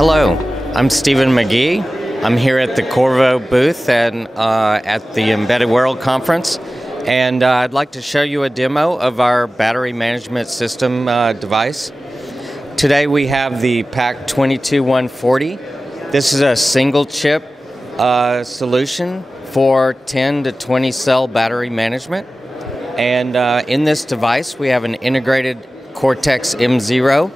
Hello, I'm Stephen McGee. I'm here at the Corvo booth and at the Embedded World Conference, and I'd like to show you a demo of our battery management system device. Today we have the PAC 22140. This is a single chip solution for 10 to 20 cell battery management, and in this device we have an integrated Cortex M0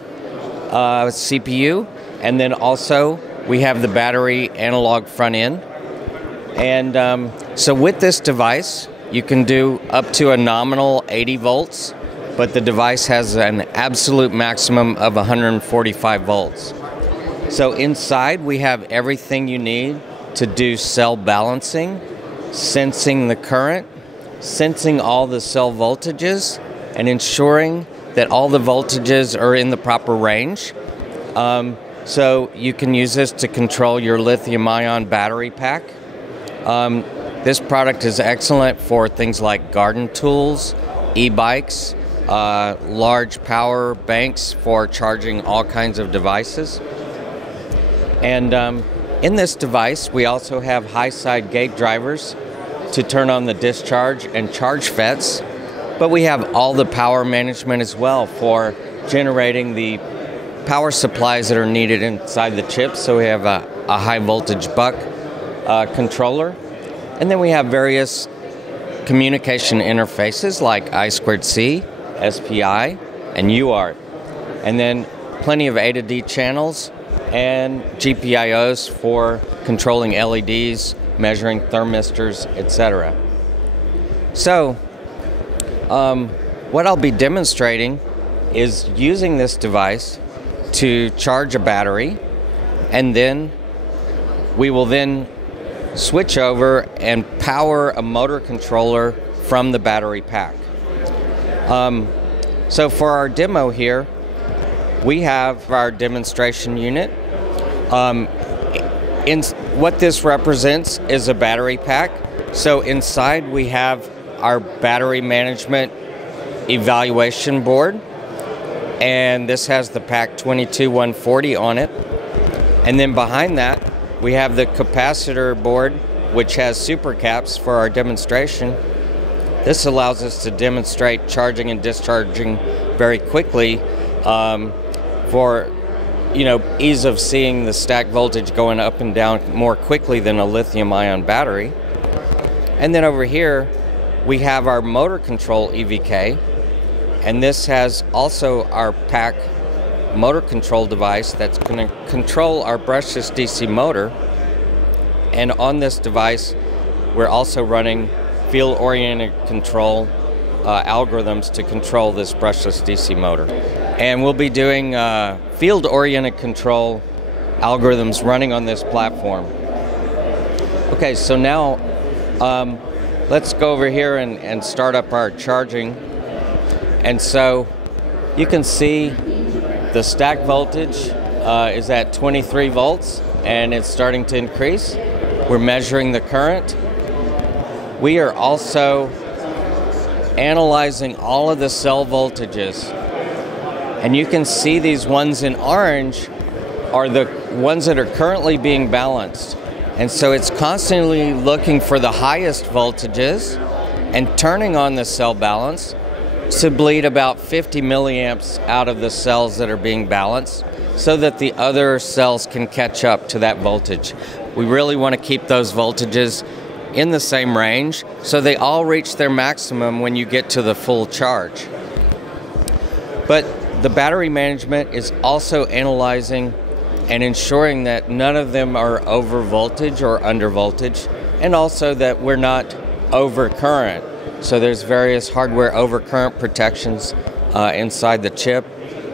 CPU, and then also we have the battery analog front end. And so with this device you can do up to a nominal 80 volts, but the device has an absolute maximum of 145 volts. So inside we have everything you need to do cell balancing, sensing the current, sensing all the cell voltages, and ensuring that all the voltages are in the proper range. So you can use this to control your lithium-ion battery pack. This product is excellent for things like garden tools, e-bikes, large power banks for charging all kinds of devices. And in this device, we also have high-side gate drivers to turn on the discharge and charge FETs, but we have all the power management as well for generating the power supplies that are needed inside the chip. So we have a high voltage buck controller, and then we have various communication interfaces like I2C, SPI, and UART, and then plenty of A to D channels and GPIOs for controlling LEDs, measuring thermistors, etc. So what I'll be demonstrating is using this device to charge a battery, and then we will then switch over and power a motor controller from the battery pack. So for our demo here, we have our demonstration unit. What this represents is a battery pack. So inside we have our battery management evaluation board, and this has the PAC 22140 on it. And then behind that we have the capacitor board, which has super caps for our demonstration. This allows us to demonstrate charging and discharging very quickly for ease of seeing the stack voltage going up and down more quickly than a lithium-ion battery. And then over here we have our motor control EVK, and this has also our PAC motor control device that's going to control our brushless DC motor. And on this device we're also running field-oriented control algorithms to control this brushless DC motor. And we'll be doing field-oriented control algorithms running on this platform. Okay, so now let's go over here and start up our charging. And so you can see the stack voltage is at 23 volts and it's starting to increase. We're measuring the current. We are also analyzing all of the cell voltages. And you can see these ones in orange are the ones that are currently being balanced. And so it's constantly looking for the highest voltages and turning on the cell balance to bleed about 50 milliamps out of the cells that are being balanced so that the other cells can catch up to that voltage. We really want to keep those voltages in the same range so they all reach their maximum when you get to the full charge. But the battery management is also analyzing and ensuring that none of them are over voltage or under voltage, and also that we're not over current. So there's various hardware overcurrent protections inside the chip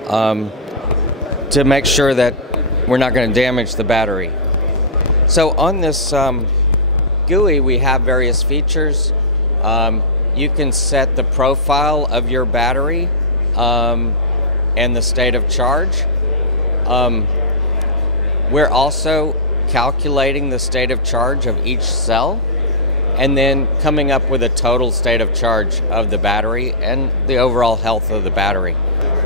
to make sure that we're not going to damage the battery. So on this GUI we have various features. You can set the profile of your battery and the state of charge. We're also calculating the state of charge of each cell, and then coming up with a total state of charge of the battery and the overall health of the battery.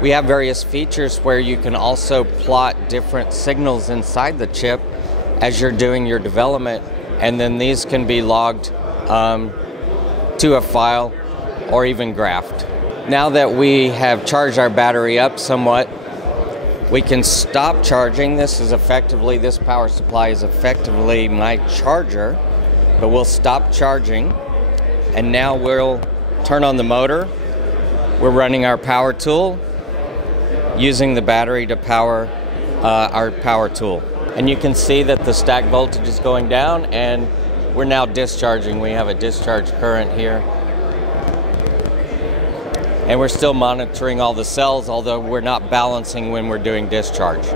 We have various features where you can also plot different signals inside the chip as you're doing your development, and then these can be logged to a file or even graphed. Now that we have charged our battery up somewhat, we can stop charging. This power supply is effectively my charger, but we'll stop charging, and now we'll turn on the motor. We're running our power tool, using the battery to power our power tool. And you can see that the stack voltage is going down, and we're now discharging. We have a discharge current here. And we're still monitoring all the cells, although we're not balancing when we're doing discharge.